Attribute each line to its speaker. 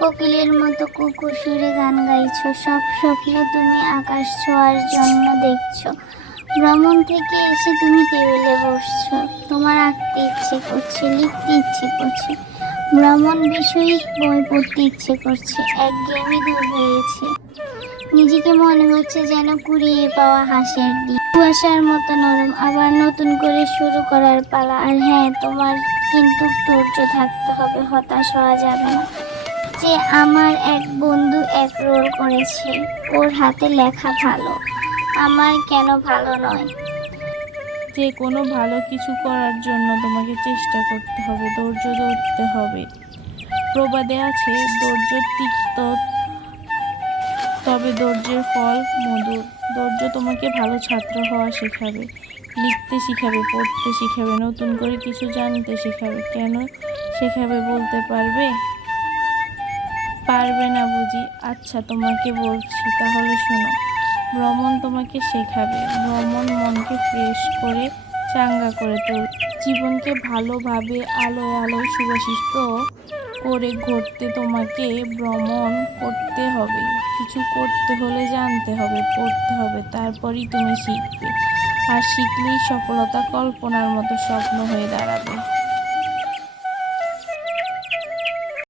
Speaker 1: কোকিলের মতো কুকুর সুরে গান গাইছো, সব স্বপ্ন তুমি আকাশ ছোঁয়ার জন্য দেখছ। ভ্রমণ থেকে এসে তুমি টেবিলে বসছো। তোমার আঁকতে ইচ্ছে করছে, লিখতে ইচ্ছে করছে। ভ্রমণ বিষয়ে বই পড়তে ইচ্ছে করছে, একঘেয়েমি দূর হয়েছে। নিজেকে মনে হচ্ছে যেন কুড়িয়ে পাওয়া হাঁসের ডিম কুয়াশার মতো নরম, আবার নতুন করে শুরু করার পালা। আর হ্যাঁ তোমার কিন্তু ধৈর্য থাকতে হবে, হতাশ হওয়া যাবে না। যে আমার এক বন্ধু এক রোল করেছে। ওর হাতে লেখা ভালো। আমার কেন ভালো নয়?
Speaker 2: যে কোনো ভালো কিছু করার জন্য তোমাকে চেষ্টা করতে হবে, ধৈর্য ধরতে হবে। প্রবাদে আছে, ধৈর্য তিক্ত, তবে ধৈর্যের ফল মধুর। ধৈর্য তোমাকে ভালো ছাত্র হওয়া শেখাবে, লিখতে শিখাবে, পড়তে শিখাবে, নতুন করে কিছু জানতে শেখাবে। কেন শেখাবে বলতে পারবে? পারবে না বুঝি। আচ্ছা তোমাকে বলছি, তাহলে শোনো। ভ্রমণ তোমাকে শেখাবে। ভ্রমণ মনকে ফ্রেশ করে, চাঙ্গা করে তোল। জীবনকে ভালোভাবে আলোয় আলোয় সুবাসিত করে ঘুরতে তোমাকে ভ্রমণ করতে হবে। কিছু করতে হলে জানতে হবে, পড়তে হবে, তারপরই তুমি শিখবে। আর শিখলেই সফলতা কল্পনার মতো স্বপ্ন হয়ে দাঁড়াবে।